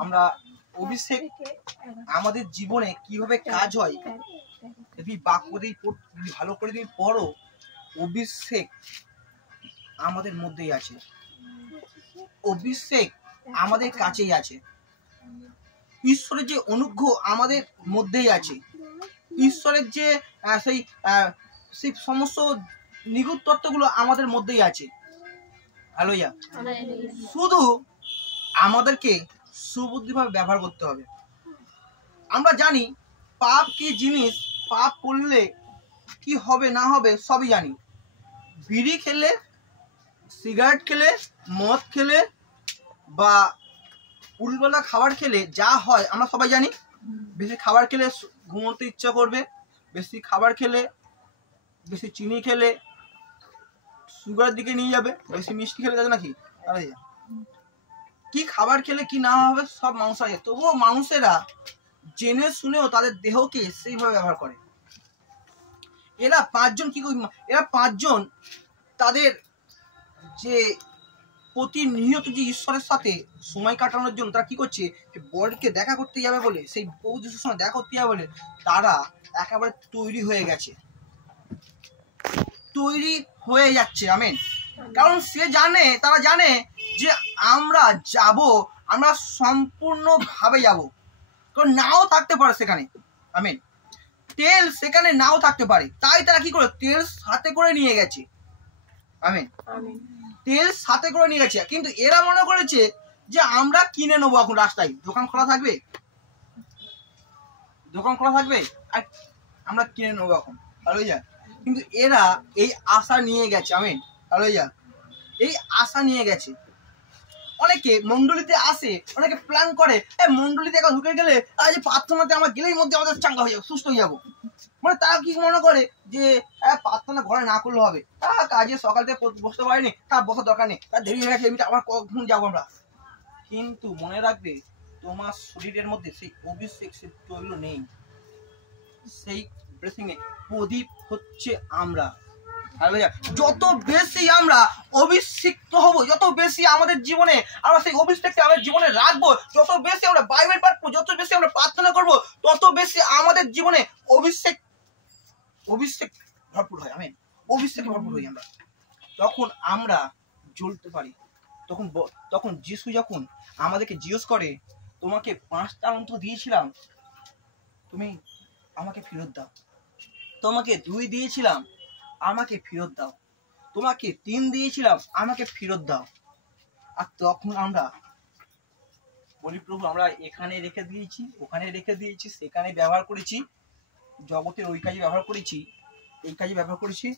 আমরা অভিষেক আমাদের জীবনে কিভাবে কাজ হয় যদি বাক্যতেই ভালো করে তুমি পড়ো, অভিষেক আমাদের মধ্যেই আছে, অভিষেক আমাদের কাছেই আছে, ঈশ্বরের যে অনুগ্রহ আমাদের মধ্যেই আছে, ঈশ্বরের যে সেই সমস্ত নিগুড় তত্ত্বগুলো আমাদের মধ্যেই আছে। হালেলুয়া। শুধু আমাদেরকে সুবুদ্ধিভাবে ব্যবহার করতে হবে। আমরা জানি পাপ কি জিনিস, পাপ করলে কি হবে না হবে সবই জানি। বিড়ি খেলে, সিগারেট খেলে, মদ খেলে বা উল্টোপাল্টা খাবার খেলে যা হয় আমরা সবাই জানি। বেশি খাবার খেলে ঘুমোতে ইচ্ছা করবে, বেশি খাবার খেলে, বেশি চিনি খেলে সুগারের দিকে নিয়ে যাবে, বেশি মিষ্টি খেলে যাবে নাকি। কি খাবার খেলে কি না হবে সব মানুষ আছে, তবুও মানুষেরা জেনে শুনেও তাদের দেহকে সেইভাবে ব্যবহার করে। এরা পাঁচজন কি, এরা পাঁচজন তাদের যে প্রতিনিয়ত যে ঈশ্বরের সাথে সময় কাটানোর জন্য তারা কি করছে, বরকে দেখা করতে যাবে বলে, সেই প্রভু যিশুর সঙ্গে দেখা করতে যাবে বলে তারা একেবারে তৈরি হয়ে গেছে, তৈরি হয়ে যাচ্ছে। আমেন। কারণ সে জানে, তারা জানে যে আমরা যাব, আমরা সম্পূর্ণভাবে যাব, কারণ নাও থাকতে পারে সেখানে। আমেন। তেল সেখানে নাও থাকতে পারে, তাই তারা কি করে তেল সাথে করে নিয়ে গেছে। আমেন। তেল সাথে করে নিয়ে গেছে, কিন্তু এরা মনে করেছে যে আমরা কিনে নেবো। এখন রাস্তায় দোকান খোলা থাকবে, দোকান খোলা থাকবে আর আমরা কিনে নেবো এখন। হালেলুয়া। কিন্তু এরা এই আশা নিয়ে গেছে। আমেন। হালেলুয়া। এই আশা নিয়ে গেছে। অনেকে মন্ডলীতে আসে, অনেকে প্ল্যান করে মন্ডলীতে একবার ঢুকে গেলে আজ প্রার্থনাতে আমার গেলেই মধ্যে আমাদের চাঙ্গা হয়ে যাবো, সুস্থ হয়ে যাবো। মানে তারা কি মনে করে যে প্রার্থনা ঘরে না করলে হবে, কাজে সকাল থেকে বসতে পারিনি, তার বসার দরকার নেই, তার দেরি হয়ে গেছে, এমনি আবার কখন যাবো আমরা। কিন্তু মনে রাখবে তোমার শরীরের মধ্যে সেই অভিষেক সে তৈল নেই, সেই ব্লেসিং নেই। প্রদীপ হচ্ছে আমরা। যত বেশি আমরা অভিষিক্ত হব, যত বেশি আমাদের জীবনে আমরা সেই অভিষেককে আমাদের জীবনে রাখবো, যত বেশি আমরা বাইবেল পড়বো, যত বেশি আমরা প্রার্থনা করবো, তত বেশি আমাদের জীবনে অভিষেক ভরপুর হয়। আমেন। অভিষেকে ভরপুর হই আমরা, তখন আমরা জ্বলতে পারি। তখন যিশু যখন আমাদেরকে জিজ্ঞেস করে, তোমাকে 5 তালান্ত দিয়েছিলাম, তুমি আমাকে ফেরত দাও। তোমাকে 2 দিয়েছিলাম, আমাকে ফেরত দাও। তোমাকে 3 দিয়েছিলাম, আমাকে ফেরত দাও। আর তখন আমরা বলি, প্রভু আমরা এখানে রেখে দিয়েছি, ওখানে রেখে দিয়েছি, সেখানে ব্যবহার করেছি, জগতের ওই কাজে ব্যবহার করেছি, এই কাজে ব্যবহার করেছি।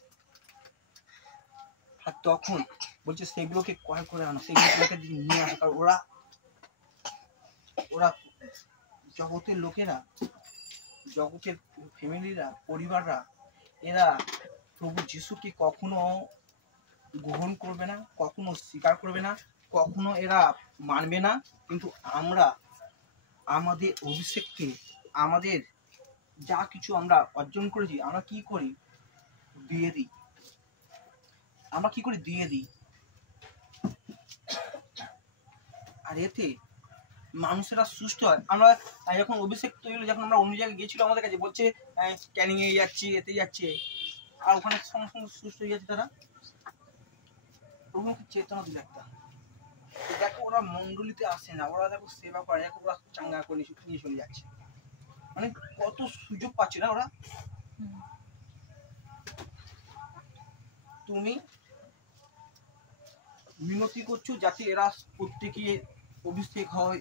আর তখন বলছে সেগুলোকে ক্রয় করে আনো, সেগুলোকে নিয়ে আসো। কারণ ওরা জগতের লোকেরা, জগতের ফ্যামিলিরা, পরিবাররা, এরা প্রভু যিশুকে কখনো গ্রহণ করবে না, কখনো স্বীকার করবে না, কখনো এরা মানবে না। কিন্তু আমরা আমাদের অভিষেককে, আমাদের যা কিছু আমরা অর্জন করেছি, আমরা কি করি, দিয়ে দিই। আমরা কি করি, দিয়ে দিই। আর এতে মানুষেরা সুস্থ হয়। আমরা যখন অভিষেক তৈরি, যখন আমরা অন্য জায়গায় গিয়েছিল, আমাদের কাছে বলছে ক্যানিং এ যাচ্ছি, এতে যাচ্ছে, আর ওখানে সঙ্গে সঙ্গে সুস্থ হয়ে যাচ্ছে তারা। প্রভুকে চেতনা দিল একটা, দেখো ওরা মন্ডলীতে আসে না, ওরা দেখো সেবা করে, দেখো ওরা চাঙ্গা করে নিয়ে চলে যাচ্ছে। মানে কত সুযোগ পাচ্ছে না ওরা। তুমি মিনতি করছো যাতে এরা প্রত্যেকে অভিষেক হয়,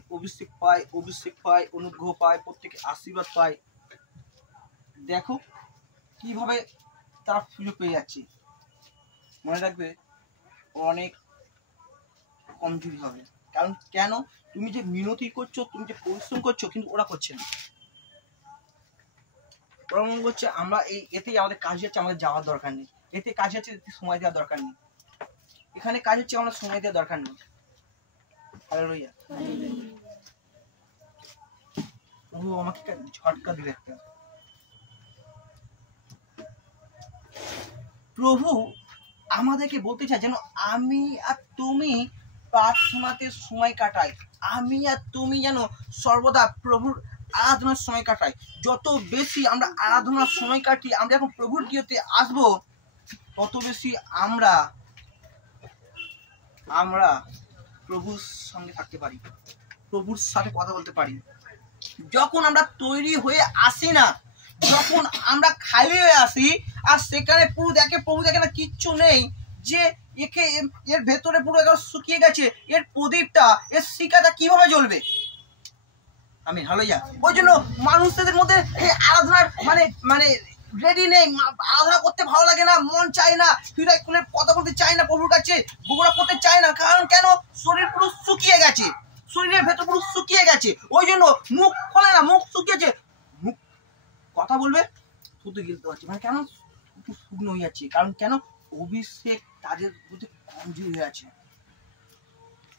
অভিষেক পায়, অনুগ্রহ পায়, প্রত্যেকে আশীর্বাদ পায়। দেখো কিভাবে তারা সুযোগ পেয়ে যাচ্ছে। মনে রাখবে অনেক কমজোরি হবে। কারণ কেন, তুমি যে মিনতি করছো, তুমি যে পরিশ্রম করছো, কিন্তু ওরা করছে না। ওরা মনে করছে আমরা এতেই আমাদের কাজ হচ্ছে, আমাদের যাওয়ার দরকার নেই, এতে কাজ হচ্ছে, এতে সময় দেওয়ার দরকার নেই, এখানে কাজ হচ্ছে, আমরা সময় দেওয়ার দরকার নেই। হালেলুয়া। প্রভু আমাকে ঝটকা দিলে একটা। প্রভু আমাদেরকে বলতে চায় যেন আমি আর তুমি প্রার্থনাতে সময় কাটাই, আমি আর তুমি যেন সর্বদা প্রভুর আরাধনার সময় কাটাই। যত বেশি আমরা আরাধনার সময় কাটি, আমরা যখন প্রভুর গৃহতে আসবো, তত বেশি আমরা প্রভুর সঙ্গে থাকতে পারি, প্রভুর সাথে কথা বলতে পারি। যখন আমরা তৈরি হয়ে আসি না, যখন আমরা খালি হয়ে আসি, আর সেখানে প্রভু দেখে না কিচ্ছু নেই, যে এর ভেতরে পুরো একদম শুকিয়ে গেছে, এর প্রদীপটা, এর শিখাটা কিভাবে জ্বলবে? আমি হালেলুয়া। ওই জন্য মানুষদের মধ্যে এই আরাধনার মানে রেডি নেই, আরাধনা করতে ভালো লাগে না, মন চায় না, হৃদয় খুলে কথা বলতে চায় না, প্রভুর কাছে গোড়া করতে চায় না। কারণ কেন? শরীর পুরো শুকিয়ে গেছে, শরীরের ভেতর পুরো শুকিয়ে গেছে। ওই জন্য মুখ খোলে না, মুখ শুকিয়েছে, মুখ কথা বলবে শুধু গিলতে পারছে, মানে কেন শুকনো হয়ে যাচ্ছে? কারণ কেন? অভিষেক তাদের মধ্যে কমজোরি হয়ে আছে,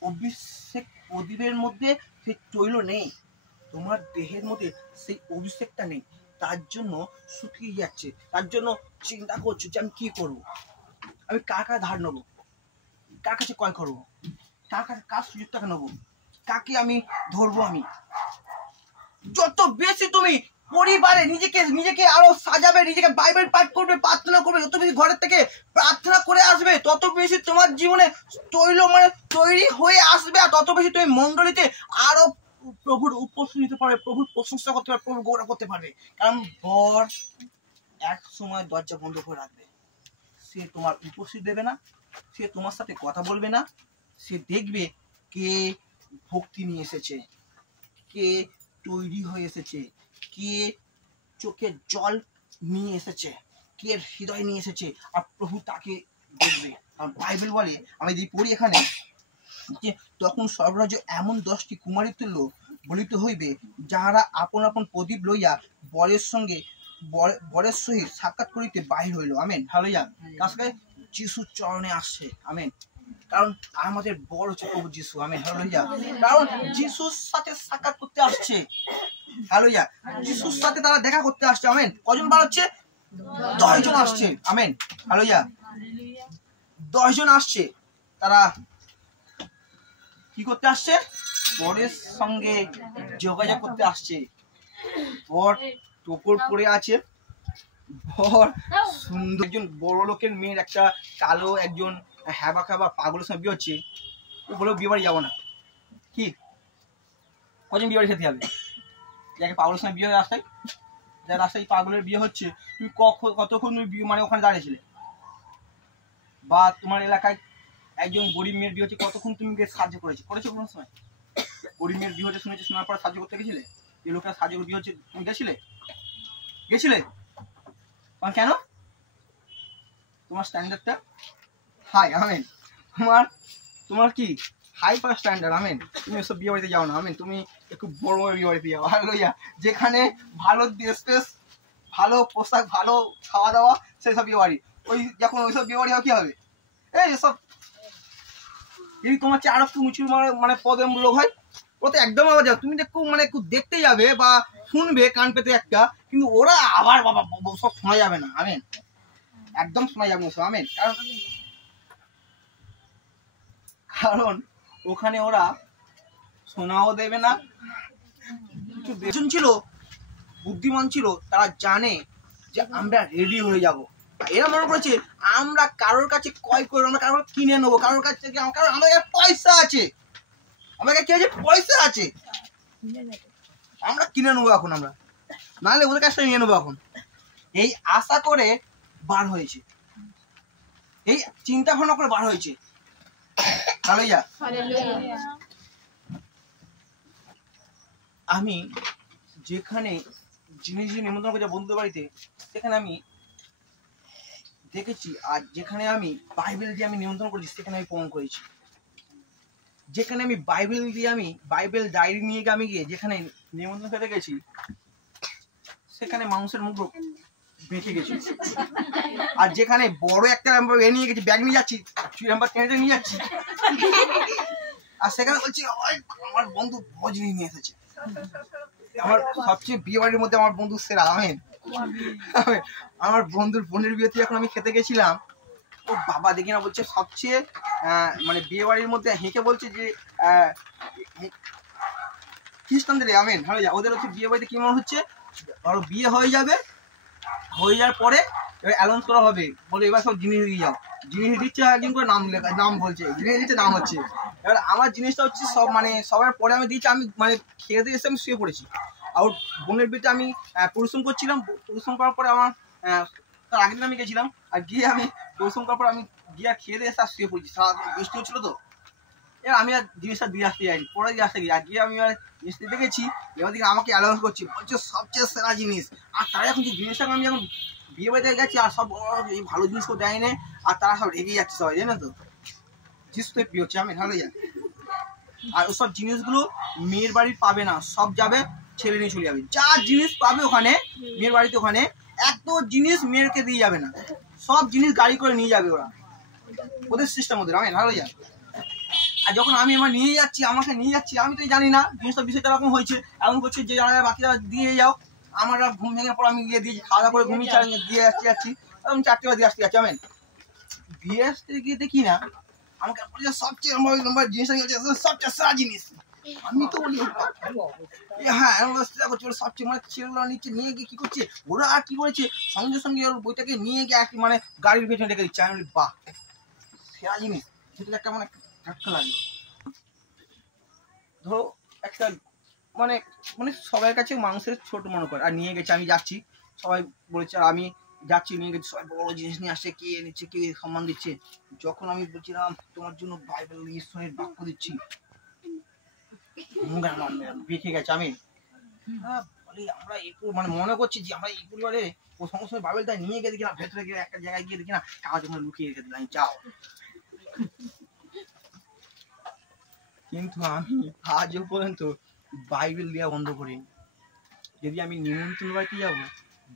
অভিষেক প্রদীপের মধ্যে সেই তৈল নেই, তোমার দেহের মধ্যে সেই অভিষেকটা নেই, তার জন্য শুকিয়ে যাচ্ছে। তার জন্য চিন্তা করছো যে আমি কি করবো, আমি কার কাছে ধার নেবো, কার কাছে ক্রয় করবো, কার সুযোগ টাকা নেবো, কাকে আমি ধরবো। আমি যত বেশি তুমি পরিবারে নিজেকে আরো সাজাবে, নিজেকে বাইবেল পাঠ করবে, প্রার্থনা করবে, যত বেশি ঘরের থেকে প্রার্থনা করে আসবে, তত বেশি তোমার জীবনে তৈল তৈরি হয়ে আসবে, আর তত বেশি তুমি মণ্ডলীতে আরো প্রভুর উপস্থিত নিতে পারবে, প্রভুর প্রশংসা করতে পারবে, প্রভুর গৌরব করতে পারবে। কারণ বর এক সময় দরজা বন্ধ করে রাখবে, সে তোমার উপস্থিত দেবে না, সে তোমার সাথে কথা বলবে না, সে দেখবে কে ভক্তি নিয়ে এসেছে, কে তৈরি হয়ে এসেছে, কে চোখের জল নিয়ে এসেছে, কে হৃদয় নিয়ে এসেছে, আর প্রভু তাকে দেখবে। কারণ বাইবেল বলে, আমি যদি পড়ি এখানে, যে তখন সর্বরাজ্য এমন 10টি কুমারী তুল্য বলিত হইবে, যাহারা আপন আপন প্রদীপ লইয়া বরের সহিত সাক্ষাৎ করিতে বাহির হইল। Amen, hallelujah. কাছে যিশুর চরণে আসছে। আমেন। কারণ আমাদের বড় হচ্ছে প্রভু যিশু। Amen, hallelujah. কারণ যিশুর সাথে সাক্ষাৎ করতে আসছে। হালেলুয়া। যিশুর সাথে তারা দেখা করতে আসছে। আমেন। কজন বার হচ্ছে? 10 জন আসছে। Amen, hallelujah. 10 জন আসছে। তারা কি করতে আসছে? বরের সঙ্গে যোগাযোগ করতে আসছে। বর টোপর পরে আছে, বর সুন্দর, একজন বড় লোকের মেয়ের একটা কালো একজন হ্যাবা খাবা পাগলের সঙ্গে বিয়ে হচ্ছে। ও বলে বিয়ে বাড়ি যাবো না। কি কজন বিয়ে বাড়ি খেতে হবে? যাকে পাগলের সঙ্গে বিয়ে হয় রাস্তায়, যার রাস্তায় পাগলের বিয়ে হচ্ছে, তুমি কতক্ষণ তুমি মানে ওখানে দাঁড়িয়েছিলে? বা তোমার এলাকায় একজন গরিব মেয়ের বিয়ে হচ্ছে, কতক্ষণ তুমি সাহায্য করেছো কোনো সময়? গরিব মেয়ের বিয়ে হচ্ছে শুনেছি, শোনার পর সাহায্য করতে গেছিলে? যে লোকটা সাহায্য বিয়ে হচ্ছে, তুমি গেছিলে? কেন? তোমার স্ট্যান্ডার্ডটা হাই। আমেন। তোমার কি হাই ফার স্ট্যান্ডার্ড। আমেন। তুমি এসব বিয়ে বাড়িতে যাও না। আমেন। তুমি একটু বড় বিয়ে বাড়িতে যাও। হালেলুয়া। যেখানে ভালো ড্রেস, ভালো পোশাক, ভালো খাওয়া দাওয়া, সেই সব বিয়ে বাড়ি। যখন ওইসব বিয়ে বাড়ি হবে কি হবে? এই এসব যদি তোমার চেয়ে আরো একটু উঁচু মানে পদের লোক হয়, ওতে একদম আবার যাও, তুমি একটু দেখতে যাবে বা শুনবে কান পেতে একটা, কিন্তু ওরা আবার বাবা সব শোনা যাবে না। আমেন। একদম শোনা যাবে না সব। আমেন। কারণ ওখানে ওরা শোনাও দেবে না। কিছু বেজন ছিল, বুদ্ধিমান ছিল, তারা জানে যে আমরা রেডি হয়ে যাব। এরা মনে করেছে আমরা কারোর কাছে ক্রয় করবো, আমরা কারোর কিনে নেবো, কারোর কাছ থেকে, কারণ আমাদের পয়সা আছে, আমাদের কি আছে? পয়সা আছে, আমরা কিনে নেবো এখন, আমরা নাহলে ওদের কাছটা নিয়ে নেবো এখন। এই আশা করে বার হয়েছে, এই চিন্তা ভাবনা করে বার হয়েছে। হালেলুয়া। আমি যেখানে জিনিস নিমন্ত্রণ করেছি বন্ধুদের বাড়িতে, সেখানে আমি দেখেছি, আর যেখানে আমি বাইবেল দিয়ে আমি নিমন্ত্রণ করেছি, সেখানে আমি প্রমাণ করেছি। যেখানে আমি বাইবেল দিয়ে, আমি বাইবেল ডায়েরি নিয়ে আমি গিয়ে যেখানে নিমন্ত্রণ খেতে গেছি, সেখানে মানুষের মুখ বেঁকে গেছে। আর যেখানে বড় একটা নিয়ে গেছি, ব্যাগ নিয়ে যাচ্ছি, টেনে নিয়ে যাচ্ছি, আর সেখানে বলছি আমার বন্ধু ভোজ নিয়ে এসেছে। আমার সবচেয়ে বিয়ে বাড়ির মধ্যে আমার বন্ধু সেরা। আমেন। আমার বন্ধুর বোনের বিয়েতে যখন আমি খেতে গেছিলাম, ও বাবা দেখি না বলছে সবচেয়ে মানে বিয়ে বাড়ির মধ্যে হেঁকে বলছে যে খ্রিস্টানদের আমেন হালেলুয়া ওদের হচ্ছে বিয়ে বাড়িতে কি মনে হচ্ছে ধরো বিয়ে হয়ে যাবে, হয়ে যাওয়ার পরে এবার অ্যানাউন্স করা হবে, বলে এবার সব জিনিস দিয়ে যাও, জিনিস দিচ্ছে একদিন করে নাম লেখা, নাম বলছে জিনিস দিচ্ছে নাম হচ্ছে। এবার আমার জিনিসটা হচ্ছে সব মানে সবার পরে আমি দিয়েছি, আমি মানে খেয়ে দিয়ে এসে আমি শুয়ে পড়েছি। আর বোনের বিয়েতে আমি পরিশ্রম করছিলাম, পরিশ্রম করার পরে আমার তার আগের দিন আমি গেছিলাম, আর গিয়ে আমি পরিশ্রম করার পর আমি গিয়ে খেয়ে দিয়ে এসে আর শুয়ে পড়েছি, সারা বৃষ্টি হচ্ছিল তো। এবার আমি আর জিনিসটা দিয়ে আসতে যাইনি, পরে দিয়ে আসতে গিয়ে গিয়ে আমি আর জিনিসটা দেখেছি, এবার দিকে আমাকে অ্যালাউন্স করছি, বলছে সবচেয়ে সেরা জিনিস। আর তারা এখন যে জিনিসটা আমি যখন বিয়ে বাড়িতে গেছি আর সব এই ভালো জিনিসও দেয় না, আর তারা সব রেগে যাচ্ছে সবাই, জানো তো জিনিসটা প্রিয় হচ্ছে আমি ভালো যায়। আর ওসব জিনিসগুলো মেয়ের বাড়ির পাবে না, সব যাবে ছেলে নিয়ে চলে যাবে, যা জিনিস পাবে ওখানে মেয়ের বাড়িতে ওখানে এত জিনিস মেয়েরকে দিয়ে যাবে না, সব জিনিস গাড়ি করে নিয়ে যাবে ওরা, ওদের সিস্টেম ওদের আমি ভালো যায়। আর যখন আমি আমার নিয়ে যাচ্ছি, আমাকে নিয়ে যাচ্ছি, আমি তো জানি না জিনিসটা বিষয়টা এরকম হয়েছে, এমন করছে যে যারা বাকিরা দিয়ে যাও, আমার ঘুম ভেঙে পর আমি গিয়ে দিয়েছি, খাওয়া দাওয়া করে ঘুমিয়ে দিয়ে যাচ্ছি আমি 4টে বাজে আসতে যাচ্ছি। আমি দিয়ে আসতে গিয়ে দেখি না আমাকে বলছে সবচেয়ে আমার জিনিসটা সবচেয়ে সেরা জিনিস। আমি তো বলি হ্যাঁ সবচেয়ে মানে ছেলেগুলো নিচে নিয়ে গিয়ে কি করছে ওরা, আর কি করেছে সঙ্গে সঙ্গে ওর বইটাকে নিয়ে গিয়ে মানে গাড়ির পেছনে রেখে দিচ্ছে। আমি বলি বাহ সেরা জিনিস, সেটা একটা মানে ধাক্কা লাগে। ধরো একটা মানে মানে সবার কাছে মানুষের ছোট মনে করে, আর নিয়ে গেছে আমি যাচ্ছি, সবাই বলেছে আমি যাচ্ছি নিয়ে গেছি, সবাই বড় জিনিস নিয়ে আসছে, কে নিচ্ছে কে সম্মান দিচ্ছে। যখন আমি বলছিলাম তোমার জন্য বাইবেল ঈশ্বরের বাক্য দিচ্ছি, বেঁকে গেছে। আমি আমরা মানে মনে করছি যে আমরা এই পরিবারে ও সঙ্গে সঙ্গে বাইবেলটা নিয়ে গিয়ে দেখি না, ভেতরে গিয়ে একটা জায়গায় গিয়ে দেখি না কাজ ওখানে লুকিয়ে রেখে দিলাম, যাও। কিন্তু আমি আজও পর্যন্ত বাইবেল দেওয়া বন্ধ করিনি। যদি আমি নিমন্ত্রণ বাড়িতে যাবো,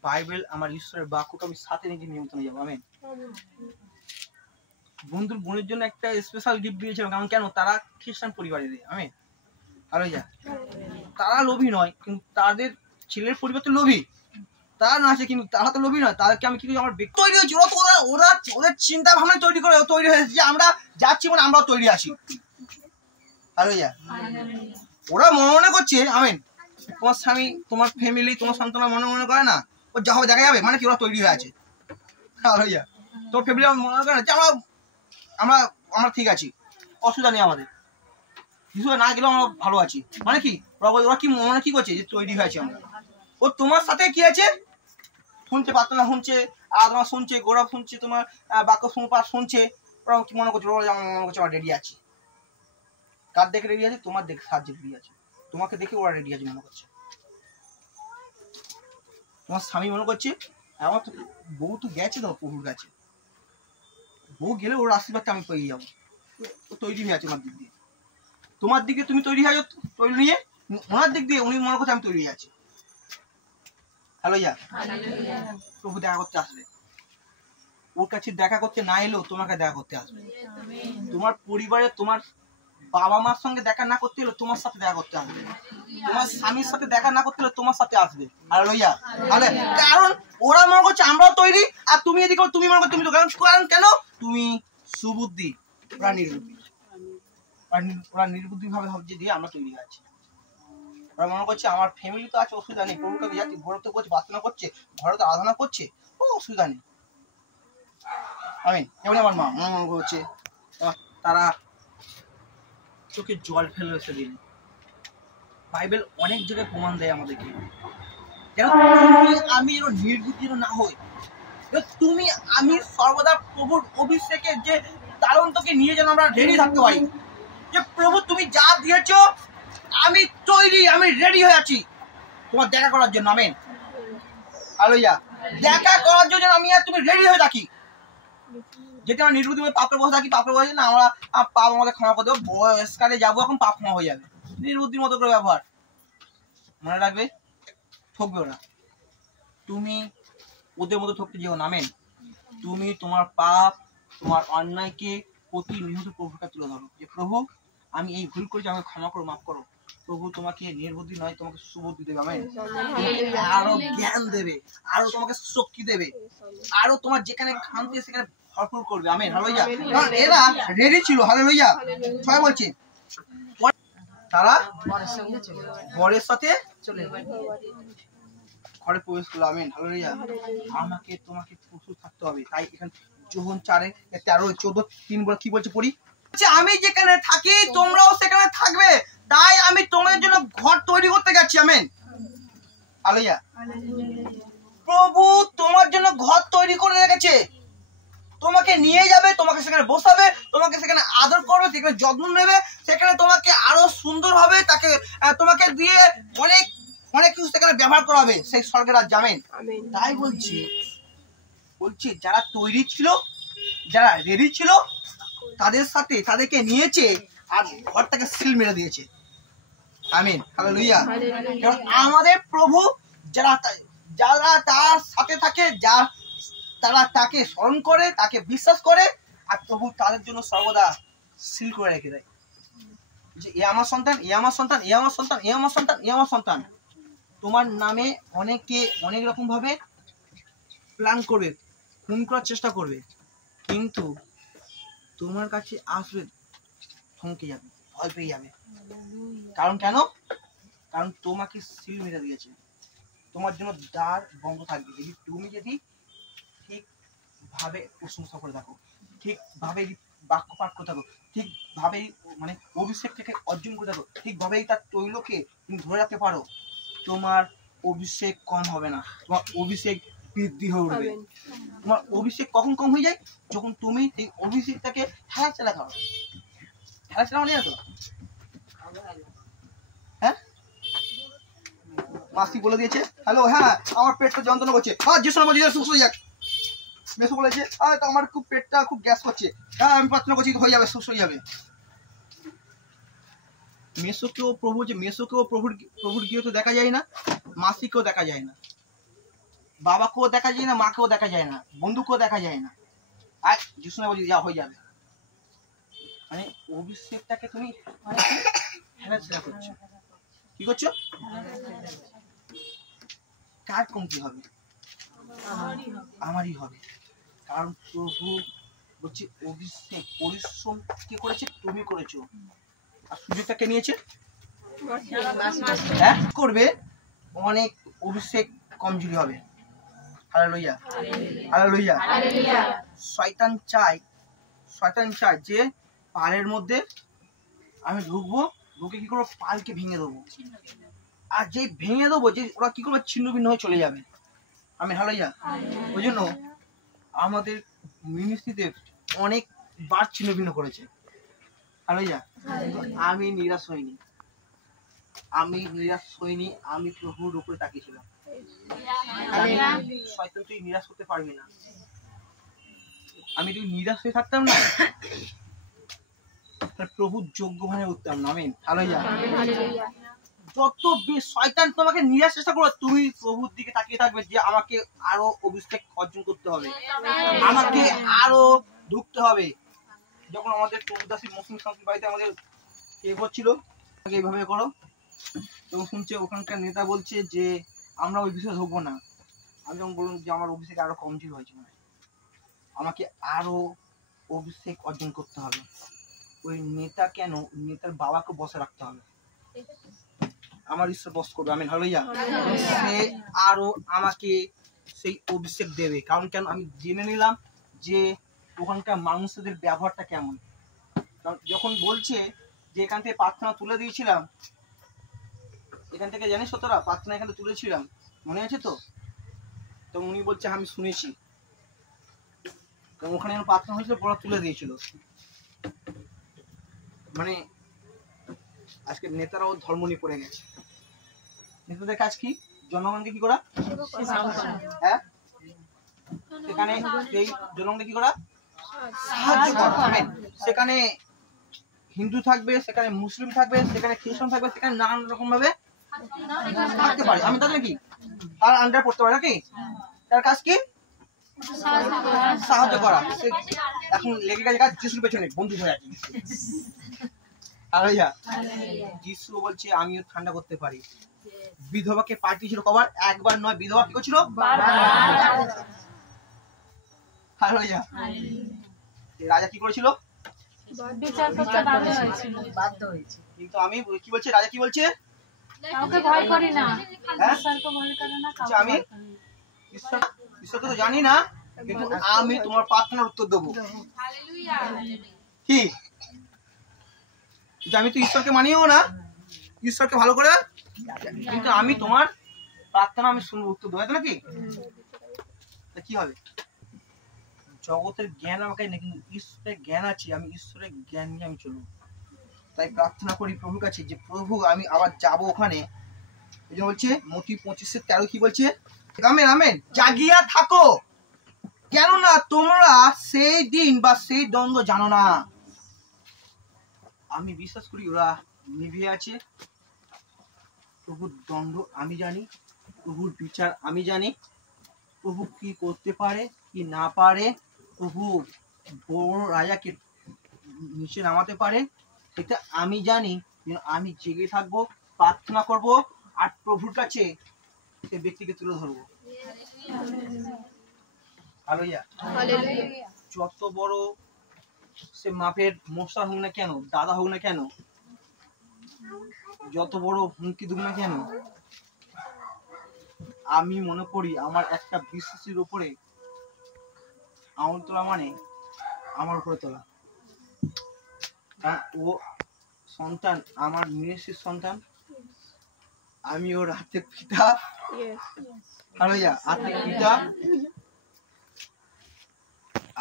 বাইবেল আমার ঈশ্বরের বাক্যকে আমি সাথে নিয়ে নিমন্ত্রণে যাবো। আমি বন্ধুর বোনের জন্য একটা স্পেশাল গিফট দিয়েছিলাম, কারণ কেন তারা খ্রিস্টান পরিবারের, আমি আর যা তারা লোভী নয়, কিন্তু তাদের ছেলের পরিবার তো লোভী, তারা না আছে কিন্তু তারা তো লোভী নয়, তাদেরকে আমি কি আমার তৈরি হয়েছি, ওরা ওদের চিন্তা ভাবনা তৈরি করে তৈরি হয়েছে যে আমরা যাচ্ছি মানে আমরাও তৈরি আছি। আর ওরা মনে করছে আমিন তোমার স্বামী তোমার ফ্যামিলি তোমার সন্তান মনে করে না ও যা হবে দেখা যাবে, মানে কি ওরা তৈরি হয়ে আছে। আর তোর ফ্যামিলি মনে করে না যে আমরা আমরা ঠিক আছি, অসুবিধা নেই আমাদের, কিছু না গেলেও আমরা ভালো আছি, মানে কি ওরা কি মনে কি করছে যে তৈরি হয়েছে আমরা। ও তোমার সাথে কি আছে শুনছে, প্রার্থনা শুনছে, আরাধনা শুনছে, গৌরব শুনছে, তোমার বাক্য পাঠ শুনছে, ওরা কি মনে করছে, ওরা মনে করছে ওরা রেডি আছে। কার দেখে রেডি আছে? তোমার দেখে সাহায্যে রেডি আছে, তোমাকে দেখে ওরা রেডি আছে মনে করছে। তোমার স্বামী মনে করছে আমার তো বউ তো গেছে তো প্রভুর কাছে, বউ গেলে ওর আশীর্বাদটা আমি পেয়ে যাবো, ও তৈরি হয়ে আছে আমার দিক দিয়ে। তোমার দিকে তুমি তৈরি হয়ে তৈরি নিয়ে ওনার দিক দিয়ে উনি মনে করছে আমি তৈরি হয়ে আছি। হ্যালো ইয়া প্রভু দেখা করতে আসবে, ওর কাছে দেখা করতে না এলেও তোমাকে দেখা করতে আসবে। তোমার পরিবারে তোমার বাবা মার সঙ্গে দেখা না করতে হলে তোমার সাথে দেখা করতে আসবে, তোমার স্বামীর সাথে দেখা না করতে হলে তোমার সাথে আসবে। আর লইয়া তাহলে কারণ ওরা মনে করছে আমরাও তৈরি, আর তুমি এদিকে তুমি মনে করছো তুমি তো, কারণ কেন তুমি সুবুদ্ধি, ওরা নির্বুদ্ধি, ওরা নির্বুদ্ধি ভাবে ভাবছে দিয়ে আমরা তৈরি আছি। ওরা মনে করছে আমার ফ্যামিলি তো আছে, অসুবিধা নেই, প্রভুকে যাচ্ছি, ঘরে তো করছে, প্রার্থনা করছে, ঘরে তো আরাধনা করছে, ও অসুবিধা নেই। আমি এমনি আমার মা মনে করছে তারা চোখে জল ফেলে রেখে দিল। বাইবেল অনেক জায়গায় প্রমাণ দেয় আমাদেরকে যেন আমি যেন নির্বুদ্ধি না হই, তুমি আমি সর্বদা প্রভুর অভিষেকে যে তারন্তকে নিয়ে যেন আমরা রেডি থাকতে পারি, যে প্রভু তুমি যা দিয়েছ আমি তৈরি, আমি রেডি হয়ে আছি তোমার দেখা করার জন্য। Amen hallelujah. দেখা করার জন্য আমি আর তুমি রেডি হয়ে থাকি, যেটা আমরা নির্বুদ্ধি পাপের বসে থাকি, পাপের বসে না আমরা পাপ আমাদের ক্ষমা করে দেবো, বয়সকালে যাবো এখন পাপ ক্ষমা হয়ে যাবে, নির্বুদ্ধির মতো করে ব্যবহার। মনে রাখবে ঠকবে ওরা, তুমি ওদের মতো ঠকতে যেও না। আমেন। তুমি তোমার পাপ তোমার অন্যায়কে প্রতিনিয়ত প্রভুকে তুলে ধরো, যে প্রভু আমি এই ভুল করেছি, আমাকে ক্ষমা করো, মাফ করো। প্রভু তোমাকে নির্বুদ্ধি নয়, তোমাকে সুবুদ্ধি দেবে। আমেন। আরো জ্ঞান দেবে, আরো তোমাকে শক্তি দেবে, আরো তোমার যেখানে খামতি সেখানে ভরপুর করবে। Amen hallelujah. কারণ এরা রেডি ছিল। হালেলুয়া। সবাই বলছে তারা বরের সাথে চলে ঘরে প্রবেশ করলো। আমিন হালেলুয়া। আমাকে তোমাকে প্রস্তুত থাকতে হবে। তাই এখানে যোহন 4:13-14 বলে কি বলছে পড়ি, আমি যেখানে থাকি তোমরাও সেখানে থাকবে, তাই আমি তোমাদের জন্য ঘর তৈরি করতে গেছি। আমিন হালেলুয়া। প্রভু তোমার জন্য ঘর তৈরি করে রেখেছে, তোমাকে নিয়ে যাবে, তোমাকে সেখানে বসাবে, তোমাকে সেখানে আদর করবে, সেখানে যত্ন নেবে, সেখানে তোমাকে আরো সুন্দর হবে, তোমাকে দিয়ে অনেক অনেক কিছু সেখানে ব্যবহার করা হবে সেই স্বর্গের রাজ্যে। আমিন। তাই বলছি যারা তৈরি ছিল, যারা রেডি ছিল, তাদের সাথে তাদেরকে নিয়েছে আর ঘরটাকে সিল মেরে দিয়েছে। আমিন হালেলুয়া। কারণ আমাদের প্রভু যারা তার সাথে থাকে, তারা তাকে স্মরণ করে, তাকে বিশ্বাস করে, আর প্রভু তাদের জন্য সর্বদা সিল করে রেখে দেয় যে এ আমার সন্তান, এ আমার সন্তান, এ আমার সন্তান, এ আমার সন্তান, এ আমার সন্তান। তোমার নামে অনেকে অনেক রকম ভাবে প্ল্যান করবে, খুন করার চেষ্টা করবে, কিন্তু তোমার কাছে আসবে থমকে যাবে, ভয় পেয়ে যাবে। কারণ কেন? কারণ তোমাকে সিল মেরে দিয়েছে, তোমার জন্য দ্বার বন্ধ থাকবে তুমি যদি ঠিকভাবে প্রশংসা করে থাকো, ঠিকভাবে বাক্য পাঠ করে থাকো, ঠিকভাবে মানে অভিষেক থেকে অর্জন করে থাকো, ঠিকভাবেই তার তৈলকে তুমি ধরে রাখতে পারো, তোমার অভিষেক কম হবে না, তোমার অভিষেক বৃদ্ধি হয়ে উঠবে। তোমার অভিষেক কখন কম হয়ে যায়? যখন তুমি এই অভিষেকটাকে হেলাচেলা করো। হেলাচেলা মানে তো হ্যাঁ, মাসি বলে দিয়েছে হ্যালো, হ্যাঁ আমার পেটটা যন্ত্রণা করছে, হ্যাঁ যে সময় বলছি সুস্থ হয়ে যাক। মেসো বলেছে আমার খুব পেটটা খুব গ্যাস করছে, হ্যাঁ আমি প্রার্থনা করছি হয়ে যাবে, সুস্থ হয়ে যাবে। মেসোকেও প্রভুর গৃহতে দেখা যায় না, মাসিকেও দেখা যায় না, বাবাকেও দেখা যায় না, মাকেও দেখা যায় না, বন্ধুকেও দেখা যায় না, আর যে সময় বলছি যা হয়ে যাবে। মানে অভিষেকটাকে তুমি হেলাচেলা করছো। কি করছো? কার কমতি হবে? আমারই হবে। কারণ প্রভু বলছে অভিষেক পরিশ্রম কে করেছে? তুমি করেছো। আর সুযোগটা কে নিয়েছে? হ্যাঁ করবে, অনেক অভিষেক কমজোরি হবে। Hallelujah hallelujah. শয়তান চায় যে পালের মধ্যে আমি ঢুকবো, ঢুকে কি করবো? পালকে ভেঙে দেবো, আর যে ভেঙে দেবো যে ওরা কি করবে? ছিন্ন ভিন্ন হয়ে চলে যাবে। আমি হালেলুয়া। ওই জন্য আমাদের মিনিস্ট্রিতে অনেকবার ছিন্ন ভিন্ন করেছে। হালেলুয়া। আমি নিরাশ হইনি, আমি প্রভুর উপরে তাকিয়েছিলাম। শয়তান তুই নিরাশ করতে পারবি না। আমি যদি নিরাশ হয়ে থাকতাম না, প্রভুর যোগ্য হয়ে উঠতাম না। আমিন হালেলুয়া। যত শয়তান তোমাকে নিরাশ চেষ্টা করো, তুমি প্রভুর দিকে তাকিয়ে থাকবে যে আমাকে আরো অভিষেক অর্জন করতে হবে, আমাকে আরো ঢুকতে হবে। যখন আমাদের প্রভুদাসী মুসলিম সংস্কৃতি বাড়িতে আমাদের কে করছিল এইভাবে করো, তখন শুনছে ওখানকার নেতা বলছে যে আমরা ওই বিষয়ে ঢুকবো না। আমি যখন বললাম যে আমার অভিষেক আরো কমজোর হয়েছে, আমাকে আরো অভিষেক অর্জন করতে হবে। ওই নেতা কেন, নেতার বাবাকে বসে রাখতে হবে, আমার ঈশ্বর বস করবে। আমিন হালেলুয়া। সে আরো আমাকে সেই অভিষেক দেবে। কারণ কেন? আমি জেনে নিলাম যে ওখানকার মানুষদের ব্যবহারটা কেমন। কারণ যখন বলছে যে এখান থেকে প্রার্থনা তুলে দিয়েছিলাম, এখান থেকে জানিস তোরা প্রার্থনা এখানে তুলেছিলাম, মনে আছে তো? তো উনি বলছে আমি শুনেছি, কারণ ওখানে প্রার্থনা হয়েছিল, পড়া তুলে দিয়েছিল। মানে আজকে নেতারাও ধর্ম নিয়ে পড়ে গেছে। নেতাদের কাজ কি? জনগণকে কি করা? হ্যাঁ, সেখানে সেই জনগণকে কি করা? সাহায্য করা। সেখানে হিন্দু থাকবে, সেখানে মুসলিম থাকবে, সেখানে খ্রিস্টান থাকবে, সেখানে নানান রকম ভাবে থাকতে পারে। আমি তাদের কি তার আন্ডার পড়তে পারি নাকি? তার কাজ কি? সাহায্য করা। এখন লেগে গেছে কাজ যিশুর পেছনে, বন্ধু হয়ে আছে। হালেলুয়া। যিশু বলছে আমিও ঠান্ডা করতে পারি। বিধবাকে পাঠিয়েছিল কবার? একবার নয়, বিধবা কি করছিল? হালেলুয়া। রাজা কি করেছিল? বিচার করতে বাধ্য হয়েছে। কিন্তু আমি কি বলছে রাজা, কি বলছে? কাউকে ভয় করি না, হ্যাঁ? ঈশ্বরকে ভয় করে না, আচ্ছা, কাউকে আমি ভয় করি না। ঈশ্বরকে তো জানি না, কিন্তু আমি তোমার প্রার্থনার উত্তর দেবো। কি যে আমি তো ঈশ্বরকে মানিও না, ঈশ্বরকে ভালো করে, কিন্তু আমি তোমার প্রার্থনা আমি শুনবো, উত্তর দেবো, তাই নাকি? কি হবে? জগতের জ্ঞান আমাকে নেই, কিন্তু ঈশ্বরের জ্ঞান আছে, আমি ঈশ্বরের জ্ঞান নিয়ে আমি চলবো। তাই প্রার্থনা করি প্রভুর কাছে যে প্রভু আমি আবার যাব ওখানে। এই জন্য বলছে মতি 25:13 কি বলছে? আমেন আমেন, জাগিয়া থাকো, কেননা তোমরা সেই দিন বা সেই দ্বন্দ্ব জানো না। আমি বিশ্বাস করি ওরা নিভে আছে। প্রভুর দ্বন্দ্ব আমি জানি, প্রভুর বিচার আমি জানি, প্রভু কি করতে পারে কি না পারে, প্রভু বড় রাজাকে নিচে নামাতে পারে, এটা আমি জানি। আমি জেগে থাকবো, প্রার্থনা করব, আর প্রভুর কাছে সে ব্যক্তিকে তুলে ধরবো। হালেলুয়া। যত বড় সে মাপের মশা হোক না কেন, দাদা হোক না কেন, যত বড় হুমকি দুক না কেন, আমি মনে করি আমার একটা বিশ্বাসের উপরে আঙুল তোলা মানে আমার উপরে তোলা। কারণ ও সন্তান, আমার মেয়ের সন্তান, আমি ওর হাতে পিতা। হালেলুয়া, হাতে পিতা।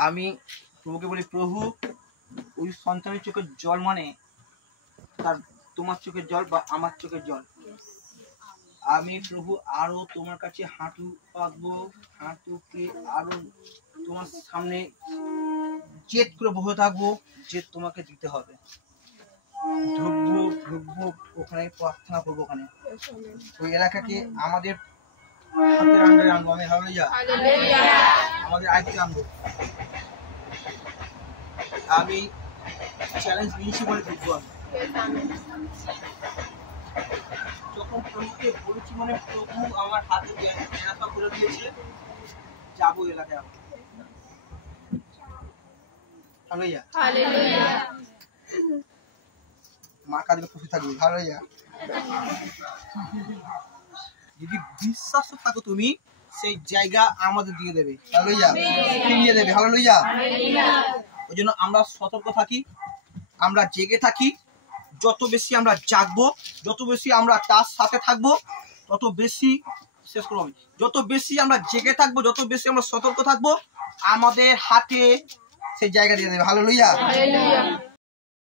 আমি প্রভুকে বলি, প্রভু ওই সন্তানের চোখের জল মানে তার তোমার চোখের জল বা আমার চোখের জল। আমি প্রভু আরো তোমার কাছে হাঁটু পাতবো, হাঁটুকে আরো তোমার সামনে জেদ করে বসে থাকবো, যে তোমাকে দিতে হবে। ঢুকবো ঢুকবো ওখানে, প্রার্থনা করবো ওখানে, ওই এলাকাকে আমাদের হাতের আন্ডারে আনবো। আমি হালেলুয়া, আমাদের আয়ত্তে আনবো। আমি চ্যালেঞ্জ নিয়েছি বলে ঢুকবো। আমি যখন প্রভুকে বলেছি, মানে প্রভু আমার হাতে ব্যবস্থা করে দিয়েছে, যাবো এলাকায়। হালেলুয়া, মা কাঁদবে, খুশি থাকবে। হালেলুয়া। যদি বিশ্বাস থাকো তুমি, সেই জায়গা আমাদের দিয়ে দেবে। হালেলুয়া, ফিরিয়ে দেবে। হালেলুয়া। ওই জন্য আমরা সতর্ক থাকি, আমরা জেগে থাকি। যত বেশি আমরা জাগবো, যত বেশি আমরা তার সাথে থাকবো, তত বেশি শেষ করবো আমি, যত বেশি আমরা জেগে থাকবো, যত বেশি আমরা সতর্ক থাকবো, আমাদের হাতে সেই জায়গা দিয়ে দেবে। হালেলুয়া।